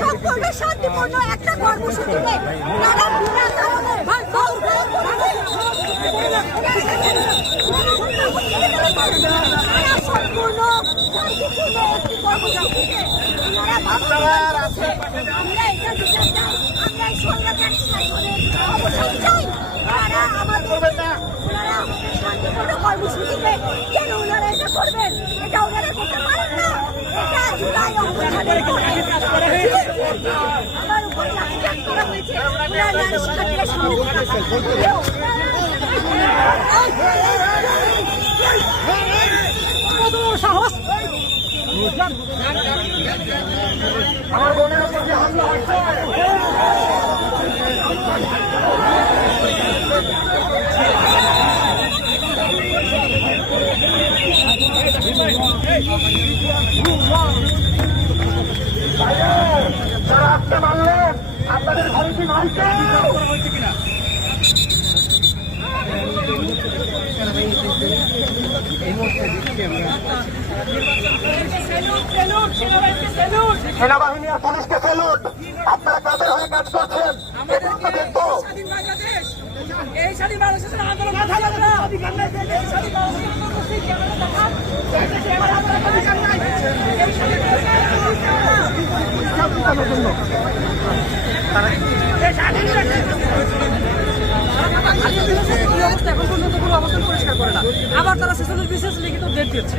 সম্পূর্ণ শান্তিপূর্ণ একটা কর্মসূচিতে। তারা বিনা কারণে শান্তিপূর্ণ একটি কর্মসূচিতে কেন ওনারা এটা করবেন এটা ওনারা করতে পারেন না এটা জুলাই অভ্যুত্থানের উপর লাঠিচার্জ করা হয়েছে ওনারা তারা আসতে সেনাবাহিনী আর পুলিশকে সেলুট আপনারা কাদের হয়ে কাজ করছেন এই স্বাধীন বাংলাদেশের আন্দোলন করছি আমরা এই স্বাধীন বাংলাদেশের আন্দোলন করছি ক্যামেরা দেখান ক্যামেরা দেখান অধিকার নাই এই স্বাধীন বাংলাদেশের আন্দোলন করছি এই অবস্থা এখন পর্যন্ত কোনো অবস্থান পরিষ্কার করে না আবার তারা সেশনের বিশেষ লিখিত ডেট দিচ্ছে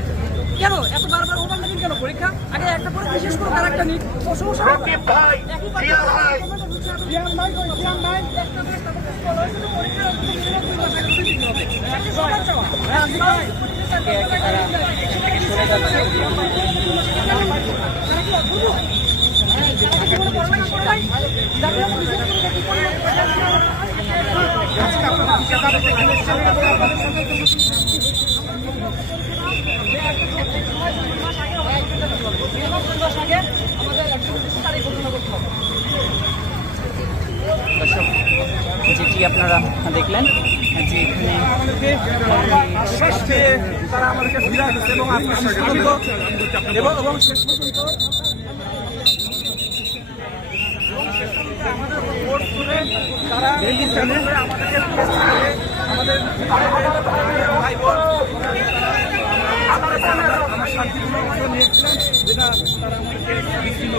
কেন এত বারবার ওভার লাগেন কেন পরীক্ষা আগে একটা পরে বিশেষ করে একটা ও সমস্যা যেটি আপনারা দেখলেন যে এখানে তারা আমাদেরকে ফিরে এবং এবং শেষ পর্যন্ত এবং শেষ পর্যন্ত আমাদের উপর ফোর্স করে তারা আমাদেরকে face করে আমাদের ভাই বোন আমার শান্তিপূর্ণ মতো নিয়েছিলেন যেটা তারা আমাদেরকে বিচ্ছিন্ন